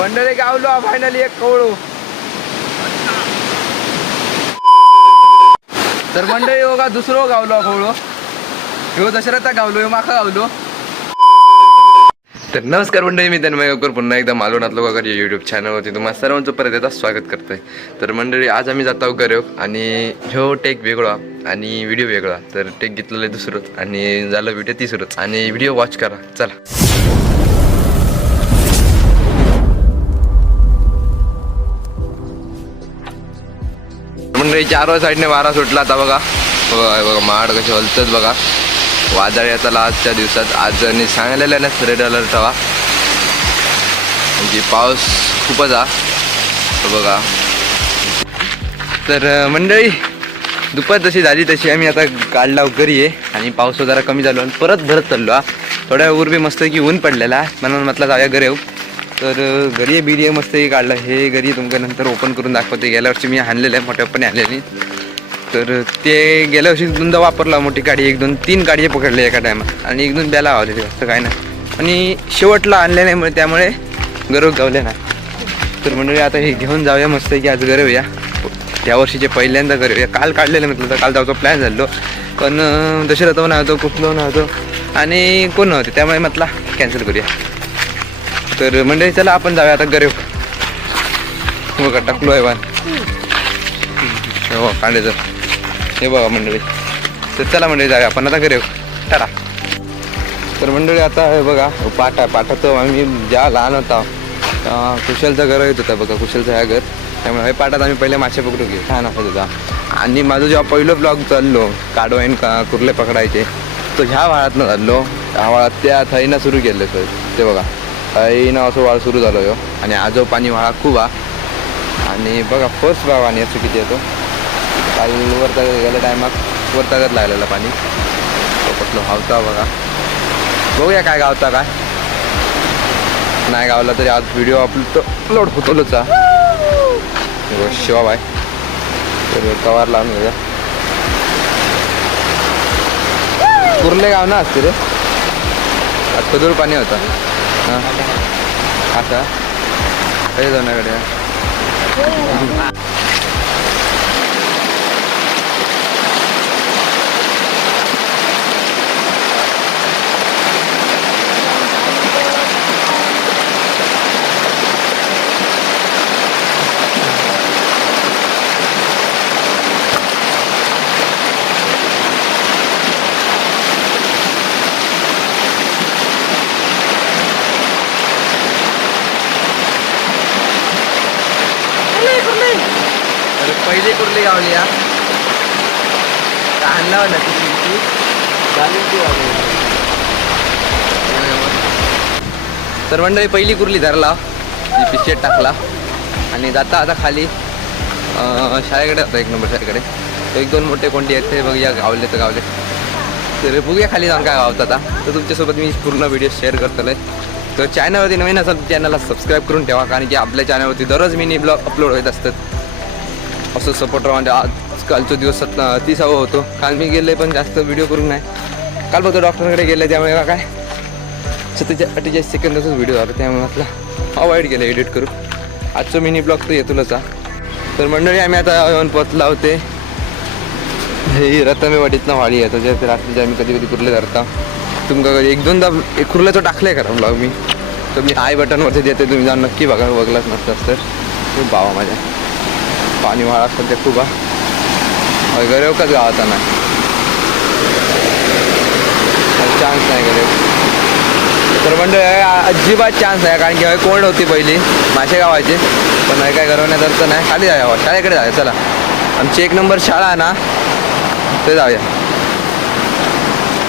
भंडारे गावलो फायनली एक कवळू. तर मंडळी हो का दुसरो गावलो कवळो. ह्यो दशरथा गावलो ह्यो माका गावलो. तर नमस्कार मंडळी मी तन्मय गावकर. पुन्हा एकदा मालवणात लोकांकर या यूट्यूब चॅनलवरती तुम्हाला सर्वांचं परत एकदा स्वागत करतोय. तर मंडळी आज आम्ही जात आहोत गरव आणि ह्यो टेक वेगळा आणि व्हिडिओ वेगळा. तर टेक घेतलेलं आहे दुसरंच आणि झालं व्हिडिओ तिसरंच. आणि व्हिडिओ वॉच करा. चला. मंडळी चार साईडने वारा सुटला आता बघा. बघा बघा माड कसे हलतात बघा. वादळ येताला आजच्या दिवसात आज आणि सांगलेलं ना रेड अलर्ट हवा. म्हणजे पाऊस खूपच हा. बघा. तर मंडळी दुपार जशी झाली तशी आम्ही आता काढला घरी आहे आणि पाऊस जरा कमी झालो आणि परत भरत चाललो हा. थोड्या उर्बी मस्त की ऊन पडलेला म्हणून म्हटलं जाऊया घरी येऊ. तर अं, घरी बी मस्त काढलं. हे घरी तुमच्या नंतर ओपन करून दाखवते. गेल्या वर्षी मी आणलेलं आहे मोठ्यापणे आणलेली. तर ते गेल्या वर्षी दोनदा वापरला मोठी गाडी. एक दोन तीन गाडी पकडले एका टायमात आणि एक दोन ब्याला आवडले असं काय नाही. आणि शेवटला आणले नाही त्यामुळे गरव गावले नाही तर मंडळी आता हे घेऊन जाऊया मस्त की आज गरव या त्या वर्षीचे पहिल्यांदा गरवया काल काढलेलं म्हटलं तर काल जाऊचा प्लॅन झालो पण दशरथ नव्हतो कुठलं नव्हतो. आणि कोण नव्हते? त्यामुळे म्हटला कॅन्सल करूया. तर मंडळी चला आपण जाऊया आता गरेव बघा टाकलो आहे वान हो कांड्याचं हे बघा मंडळी. तर चला मंडळी जाऊया आपण आता गरेव टाटा तर मंडळी आता हे बघा पाटा पाटाचं आम्ही ज्या लहान होता कुशलचं घर येत होता बघा कुशलचं ह्या घर. त्यामुळे हे पाटात आम्ही पहिले मासे पकडू घे छान असत होता आणि माझं जेव्हा पहिलं ब्लॉग चाललो काडवाईन का कुर्ले पकडायचे तो ह्या वाळातनं चाललो. ह्या वाळात त्या थैनं सुरू केलं सर ते बघा. आईनं असं वाळ सुरू झालं हो आणि आजो पाणी वाळा खूप हा. आणि बघा फर्स्ट भाव आणि असं किती येतो? काल वरतागत गेल्या टायमात वरतागत लागलेलं पाणी. तो कसलो हावता बघा. बघूया काय गावता काय. नाही गावला तरी आज व्हिडिओ अपलोड होतोलच शिवा बाय तर कवार लावून घेऊया. कुर्ले गाव ना असते रे. आज कदूर पाणी होतं. हां आता काही जाण्याकडे तर पहिली कुर्ली गावली या आणला ना ती ती झाली ती तर मंडळी पहिली कुर्ली धरला. पिशेट टाकला. आणि जाता आता खाली शाळेकडे होता एक नंबर शाळेकडे. एक दोन मोठे कोणते आहेत ते बघूया गावले तर गावले. तर बघूया खाली जाऊन काय गावत आता. तर तुमच्यासोबत मी पूर्ण व्हिडिओ शेअर करतोय. तर चॅनलवरती नवीन असेल चॅनलला सबस्क्राईब करून ठेवा. कारण की आपल्या चॅनलवरती दररोज मिनी ब्लॉग अपलोड होत असतात. असं सपोर्ट म्हणजे आजकालचा दिवस सत तीसावा होतो. काल मी गेले पण जास्त व्हिडिओ करून नाही. काल फक्त डॉक्टरकडे गेले त्यामुळे का काय. सत्तेच्या अठ्ठेचाळीस सेकंदाचाच व्हिडिओ झाला त्यामुळे म्हटलं अवॉइड केलं एडिट करू. आजचं मिनी ब्लॉग तर येतोच तर मंडळी आम्ही आता येऊन पोचला होते. हे रतमेवाडीतनं वाडी आहे. त्याच्या रात्रीच्या आम्ही कधी कधी कुर्ले धरता. तुमका कधी एक दोनदा एक कुर्ल्याचं आहे करा ब्लॉग मी? तर मी आय बटनवरती देते तुम्ही जाऊन नक्की बघा बघलाच नसतास तर. खूप माझ्या. पाणी वाळा सध्या खूप हा गरेवकाच गावाचा नाही चान्स नाही गरव तर मंडळ अजिबात चान्स नाही कारण की हय कोण होती पहिली माशे गावाची. पण हय काय गरवण्यात अर्थ नाही. खाली जाऊया शाळेकडे जाऊया चला. आमची एक नंबर शाळा आहे ना ते जाऊया.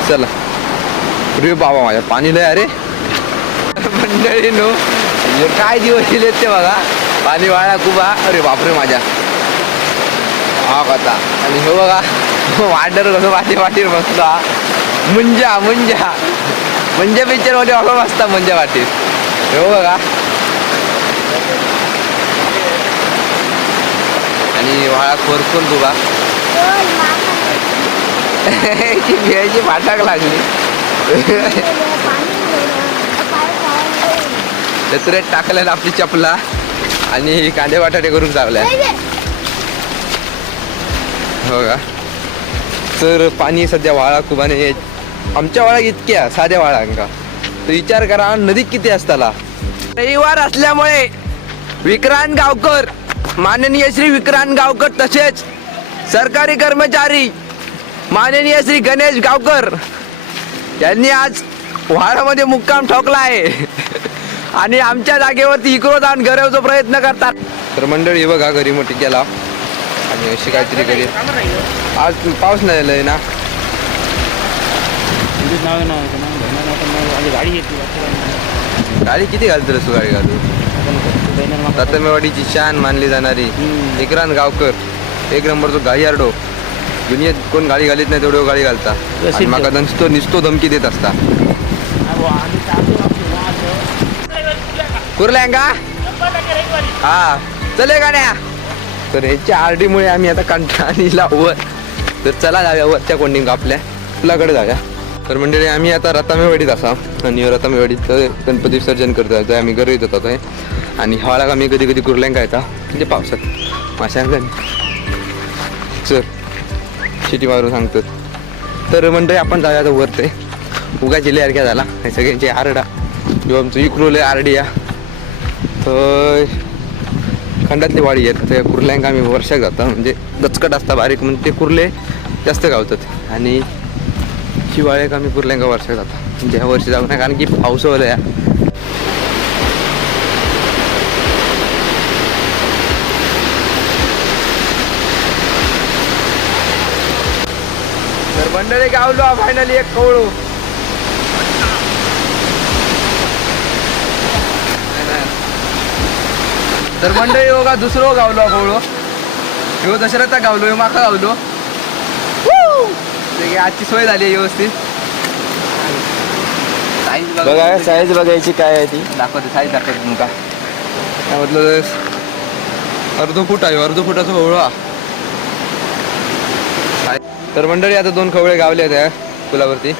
चला. रे बाबा माझ्या पाणी लय अरे मंडळी नो काय दिवस गेलेत ते बघा. पाणी वाळा खूप अरे बापरे माझ्या. हा कथा. आणि हे बघा वाडर कसं वाटी वाटीर बसला. मुंजा मुंजा. मुंजा पिक्चरमध्ये ऑटो बसता मुंजा वाटीर हे बघा. आणि वाळा खोरखोर तुला. ती फाटाक लागली. जत्रेत टाकल्या आपली चपला आणि कांदे बटाटे करून चावल्या. हो का? तर पाणी सध्या वाळा खूप आणि आमच्या वाळा इतक्या साध्या वाळांका तर विचार करा नदीत किती असताला रविवार असल्यामुळे विक्रांत गावकर माननीय श्री विक्रांत गावकर तसेच सरकारी कर्मचारी माननीय श्री गणेश गावकर यांनी आज वाडामध्ये मुक्काम ठोकला आहे. आणि आमच्या जागेवरती इकडं जाऊन गरवचा प्रयत्न करतात. तर मंडळी बघा घरी मोठी केला. आणि अशी काहीतरी घरी आज पाऊस नाही आलाय ना. गाडी येते गाडी किती घालतो तू गाडी घालू दत्तमेवाडीची शान मानली जाणारी. विक्रांत गावकर. एक नंबरचो गाडी आरडो दुनियेत कोण गाडी घालीत नाही तेवढं गाडी घालता. माका नुसतो निसतो धमकी देत असता. कुर्ल्यांगा हा. चले गाड्या. तर ह्याच्या आरडीमुळे आम्ही आता कंटाळीला वर तर चला जाऊया वरच्या कोंडिंग आपल्या. पुलाकडे जाऊया. तर मंडळी आम्ही आता रतामेवाडीत असा आणि रतामेवाडीत गणपती विसर्जन करतो आहे आम्ही घरी येत होतो आणि हवाळा आम्ही कधी कधी कुर्ल्यांका येता म्हणजे पावसात. माशांक चल. शिटी मारून सांगतो. तर मंडळी आपण जाऊया आता वरते. उगा जिल्ह्यासारख्या झाला. हे सगळ्यांचे आरडा. किंवा आमचं इकरोले आरडी या. तर खंडातली वाडी आहेत त्या कुर्ल्यांक आम्ही वर्षाक जाता म्हणजे दचकट असता बारीक म्हणजे ते कुर्ले जास्त गावतात. आणि शिवाळ्याक आम्ही कुर्ल्यांका वर्षाक जाता म्हणजे ह्या वर्षी जाऊ नये कारण की पाऊस होलं तर मंडळी गावलो फायनली एक कवळू. तर मंडळी हो का दुसरो गावलो कवळो ह्यो दशरथा गावलो ह्यो माका गावलो. आजची सोय झाली आहे व्यवस्थित. बघा साईज बघायची काय आहे ती. दाखवते साईज दाखवते तुमका. त्यामधलं अर्ध फूट आहे अर्ध फुटाचा कवळो हा तर मंडळी आता दोन खवळे गावले त्या पुलावरती.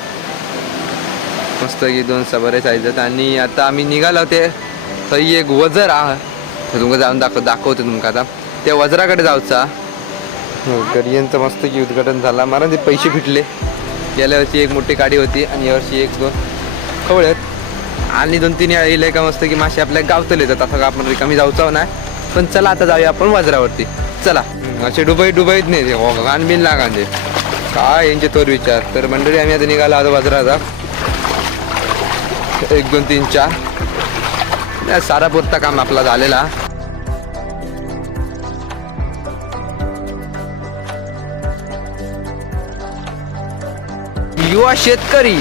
मस्त की दोन सबरे साईज आहेत. आणि आता आम्ही निघालो ते थंय एक वजर हा ते तुमका जाऊन दाखव दाखवते तुमका आता. त्या वजराकडे जाऊचा. हो, गरियनचं मस्त की उद्घाटन झाला. मला ते पैसे फिटले गेल्या वर्षी एक मोठी गाडी होती आणि यावर्षी एक दोन. खवळ्यात आणि दोन तीन वेळा येईल का मस्त की मासे आपल्या गावतले तर आता का आपण रिकामी जाऊचा नाही पण चला आता जाऊया आपण वजरावरती. चला. असे डुबई डुबईत नाही ते. हो, घाण बिन लागांचे काय यांचे तोर विचार. तर मंडळी आम्ही आता निघाला आता वजराचा. एक दोन तीन चार. सारा पुरता काम आपला झालेला. युवा शेतकरी.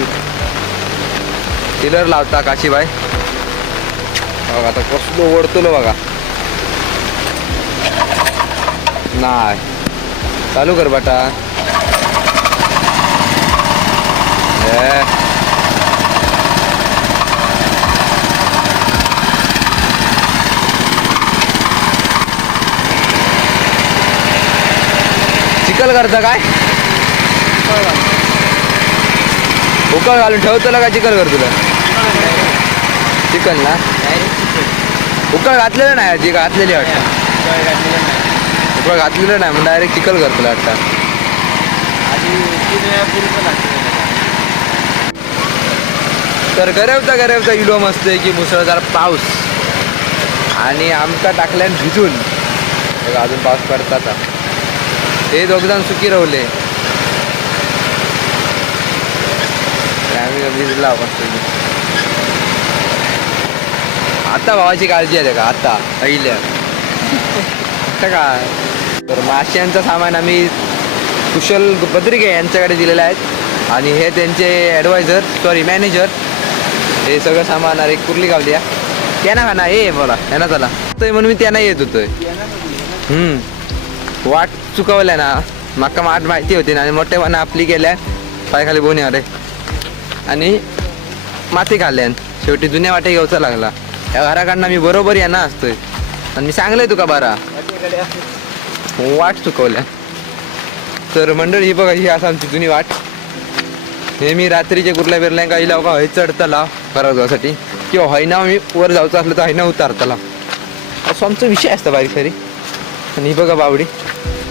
टिलर लावता काशीबाई. बघा आता कसलो ओढतो बघा. नाही. चालू कर बाटा. चिकल चिखल करता काय? उकळ घालून ठेवतो का चिकन कर तुला? चिकन ना? उकळ घातलेलं नाही जी घातलेली वाटतं. उकळ घातलेलं नाही मग डायरेक्ट चिकन कर तुला वाटतं तर गरवता गरवता इलो मस्त आहे की मुसळधार पाऊस. आणि आमका टाकल्यान भिजून. अजून पाऊस पडतात. ते दोघजण सुखी रवले आम्ही भिजला आता भावाची काळजी आहे का? आता पहिल्या. आता काय तर माश्यांचं सामान आम्ही कुशल बद्रिके यांच्याकडे दिलेलं आहेत. आणि हे त्यांचे ॲडवायझर सॉरी मॅनेजर हे सगळं सामान अरे कुर्ली गावली त्यांना का ना ये बोला त्यांना चला. तर म्हणून मी त्यांना येत होतोय. हम्म. वाट चुकवल्या ना. माका वाट माहिती होती ना. आणि मोठेपणा आपली केल्या. पायखाली बोनी अरे. आणि माती खाल्ल्यान शेवटी जुन्या वाटे घेऊचा लागला. या घराकडनं मी बरोबर यांना असतोय. आणि मी सांगलंय तुका बारा. वाट चुकवल्या. तर मंडळी ही बघा ही असं आमची जुनी वाट. हे मी रात्रीचे कुठल्या बिरल्या काही लाव का चढता लाव जाऊसाठी किंवा हैना मी वर जाऊचं असलं तर हैना उतारताला. असं आमचा विषय असतं बारीक सारी आणि ही बघा बावडी.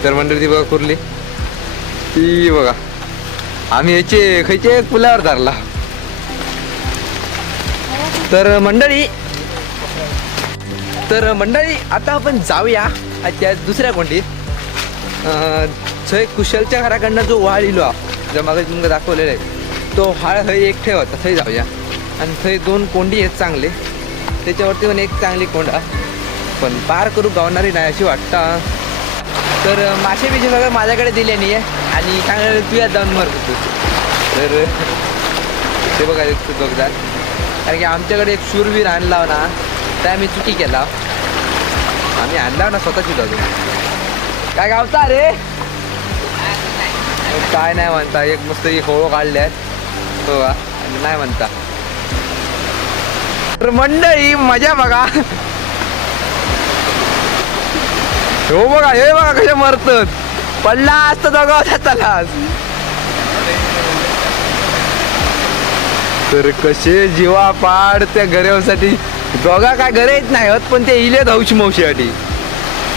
तर मंडळी ती बघा कुर्ली. ती बघा. आम्ही याचे खयचे पुलावर धरला. तर मंडळी तर मंडळी आता आपण जाऊया त्या दुसऱ्या कोंडीत. थंय कुशलच्या घराकडनं जो व्हाळ इलो हा, जो मागे तुमका दाखवलेला आहे तो व्हाळ थंय एक ठेव होता थंय जाऊया. आणि थंय दोन कोंडी आहेत चांगले. त्याच्यावरती पण एक चांगली कोंडा पण पार करू गावणारी नाही अशी वाटता. तर मासे बिशे सगळं माझ्याकडे दिले नाही आहे आणि चांगलं तुझ्या जाऊन मर. तू तर ते बघा तू बघतात कारण की आमच्याकडे एक शूरवीर आणला ना त्या आम्ही चुकी केला. आम्ही आणला ना स्वतःची जाऊ काय गावता रे? काय नाही म्हणता एक मस्त एक होळो काढले आहेत हो नाही म्हणता. तर मंडळी मजा बघा. हो बघा हे बघा कशा मरतात. पडला असता दोघा त्याला तर कसे जीवा पाड त्या घरासाठी. दोघा काय गरे येत नाही होत पण ते इलेत हौश मौशीसाठी.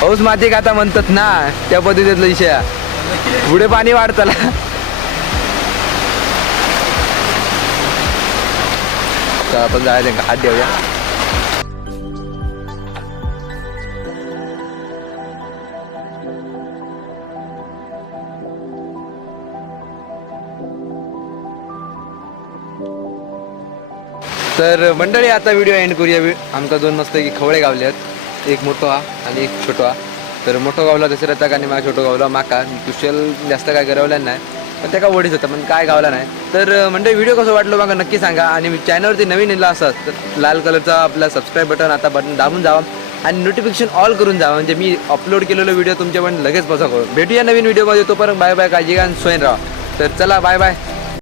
हौस माती का आता म्हणतात ना त्या पद्धतीतलं इशा पुढे पाणी वाढतला आपण जायचं हात देऊया तर मंडळी आता व्हिडिओ एंड करूया. वी- आमका दोन मस्त की खवळे गावले आहेत. एक मोठो हा आणि एक छोटो. हा तर मोठो गावला दसऱ्या तक आणि माझा छोटो गावला माका. कुशल जास्त काय गरवला नाही पण त्या का वडीच होता पण काय गावला नाही. तर मंडळी व्हिडिओ कसं वाटलं मग नक्की सांगा. आणि चॅनलवरती नवीन येला असतात तर लाल कलरचा आपला सबस्क्राईब बटन आता बटन दाबून जावा. आणि नोटिफिकेशन ऑल करून जावा. म्हणजे मी अपलोड केलेला व्हिडिओ तुमच्या पण लगेच पोचा करू. भेटूया नवीन व्हिडिओमध्ये तोपर्यंत बाय बाय काळजी घ्या आणि सोयन राहा. तर चला बाय बाय